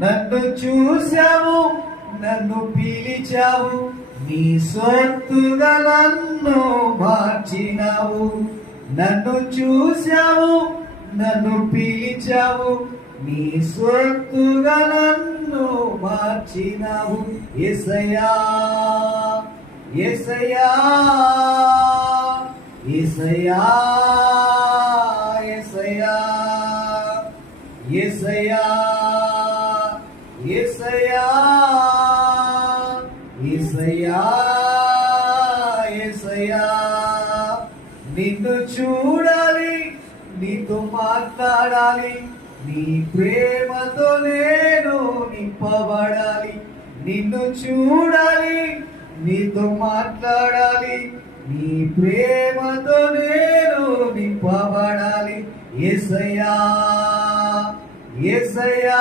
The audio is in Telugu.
నన్ను చూశావు, నన్ను పిలిచావు, నీ సొత్తుగా నన్ను మార్చినావు. నన్ను చూశావు, నన్ను పిలిచావు, నీ సొత్తుగా నన్ను మార్చినావు. యేసయ్యా యేసయ్యా యేసయ్యా యేసయ్యా యేసయ్యా యేసయ్యా యేసయ్యా యేసయ్యా నిన్ను చూడాలి, నీతో మాట్లాడాలి, నీ ప్రేమతో నేను నింపబడాలి. నిన్ను చూడాలి, నీతో మాట్లాడాలి, నీ ప్రేమతో నేను నింపబడాలి. యేసయ్యా యేసయ్యా